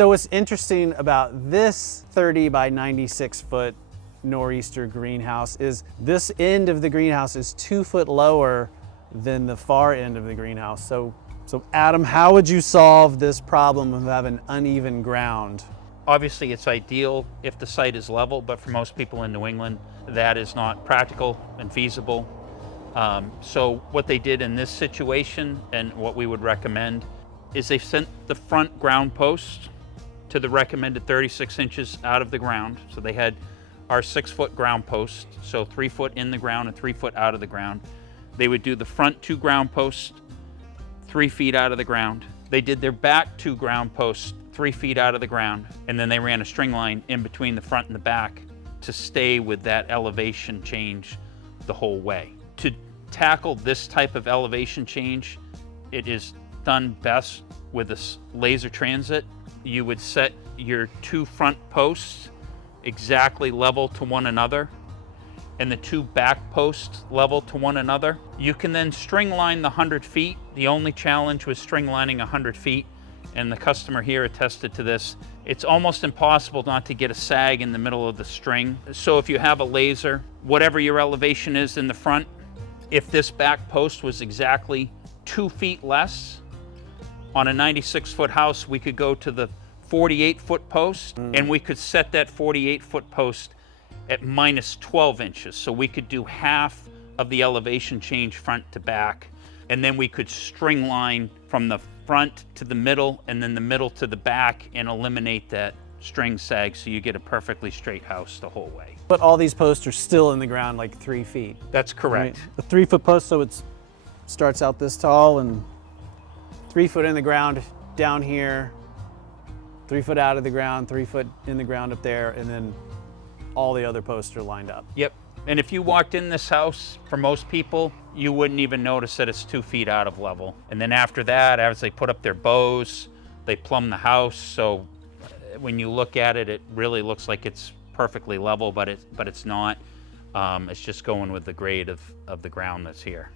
So what's interesting about this 30 by 96 foot nor'easter greenhouse is this end of the greenhouse is 2 foot lower than the far end of the greenhouse. So Adam, how would you solve this problem of having uneven ground? Obviously, it's ideal if the site is level, but for most people in New England, that is not practical and feasible. So what they did in this situation, and what we would recommend, is they sent the front ground post to the recommended 36 inches out of the ground. So they had our 6 foot ground post, so 3 foot in the ground and 3 foot out of the ground. They would do the front 2 ground posts 3 feet out of the ground. They did their back 2 ground posts 3 feet out of the ground, and then they ran a string line in between the front and the back to stay with that elevation change the whole way. To tackle this type of elevation change, it is done best with a laser transit. You would set your 2 front posts exactly level to one another and the 2 back posts level to one another. You can then string line the 100 feet. The only challenge with string lining 100 feet, and the customer here attested to this, it's almost impossible not to get a sag in the middle of the string. So if you have a laser, whatever your elevation is in the front, if this back post was exactly 2 feet less, on a 96 foot house, we could go to the 48 foot post and we could set that 48 foot post at minus 12 inches. So we could do half of the elevation change front to back, and then we could string line from the front to the middle and then the middle to the back and eliminate that string sag, so you get a perfectly straight house the whole way. But all these posts are still in the ground like 3 feet. That's correct. Right? A 3 foot post, so it starts out this tall and 3 foot in the ground down here, 3 foot out of the ground, 3 foot in the ground up there, and then all the other posts are lined up. Yep. And if you walked in this house, for most people, you wouldn't even notice that it's 2 feet out of level. And then after that, as they put up their bows, they plumb the house. So when you look at it, it really looks like it's perfectly level, but it's not. It's just going with the grade of the ground that's here.